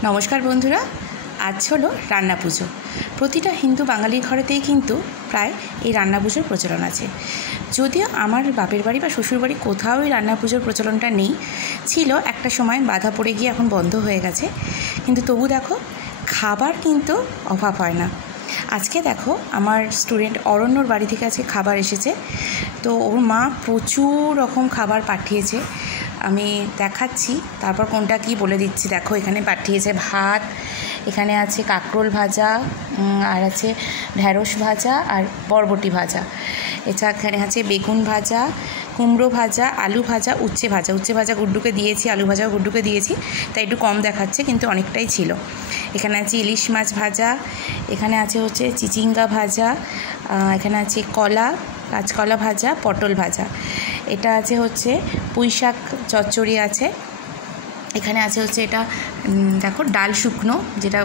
নমস্কার বন্ধুরা, আজ হলো রান্না পুজো। প্রতিটা হিন্দু বাঙালির ঘরেতেই কিন্তু প্রায় এই রান্না পুজোর প্রচলন আছে। যদিও আমার বাপের বাড়ি বা শ্বশুর বাড়ি কোথাও এই রান্না পুজোর প্রচলনটা নেই, ছিল একটা সময়, বাধা পড়ে গিয়ে এখন বন্ধ হয়ে গেছে। কিন্তু তবু দেখো, খাবার কিন্তু অভাব হয় না। আজকে দেখো, আমার স্টুডেন্ট অরণ্যর বাড়ি থেকে আজকে খাবার এসেছে। তো ওর মা প্রচুর রকম খাবার পাঠিয়েছে, আমি দেখাচ্ছি, তারপর কোনটা কি বলে দিচ্ছি। দেখো, এখানে পাঠিয়েছে ভাত, এখানে আছে কাঁকরোল ভাজা, আর আছে ঢ্যাঁড়স ভাজা আর বরবটি ভাজা। এছাড়া এখানে আছে বেগুন ভাজা, কুমড়ো ভাজা, আলু ভাজা, উচ্ছে ভাজা গুড্ডুকে দিয়েছি, আলু ভাজাও গুড্ডুকে দিয়েছি, তাই একটু কম দেখাচ্ছে, কিন্তু অনেকটাই ছিল। এখানে আছে ইলিশ মাছ ভাজা, এখানে আছে হচ্ছে চিচিঙ্গা ভাজা, এখানে আছে কলা, কাঁচকলা ভাজা, পটল ভাজা, এটা আছে হচ্ছে পুঁই শাক চচ্চড়ি আছে, এখানে আছে হচ্ছে এটা দেখো ডাল শুকনো, যেটা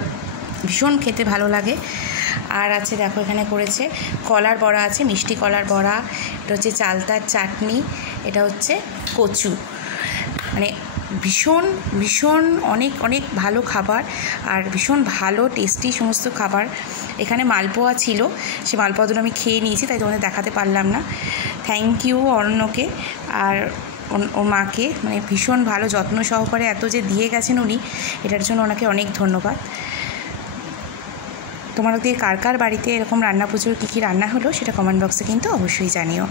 ভীষণ খেতে ভালো লাগে। আর আছে দেখো, এখানে করেছে কলার বড়া আছে, মিষ্টি কলার বড়া, এটা হচ্ছে চালতার চাটনি, এটা হচ্ছে কচু। মানে ভীষণ ভীষণ অনেক অনেক ভালো খাবার, আর ভীষণ ভালো টেস্টি সমস্ত খাবার। এখানে মালপোয়া ছিল, সে মালপোয়াগুলো আমি খেয়ে নিয়েছি, তাই তোমাদের দেখাতে পারলাম না। থ্যাংক ইউ অরণ্যকে আর ওর মাকে, মানে ভীষণ ভালো যত্ন সহকারে এত যে দিয়ে গেছেন উনি, এটার জন্য ওনাকে অনেক ধন্যবাদ। তোমাদের কার কার বাড়িতে এরকম রান্না পুজোর কী কী রান্না হলো সেটা কমেন্ট বক্সে কিন্তু অবশ্যই জানিও।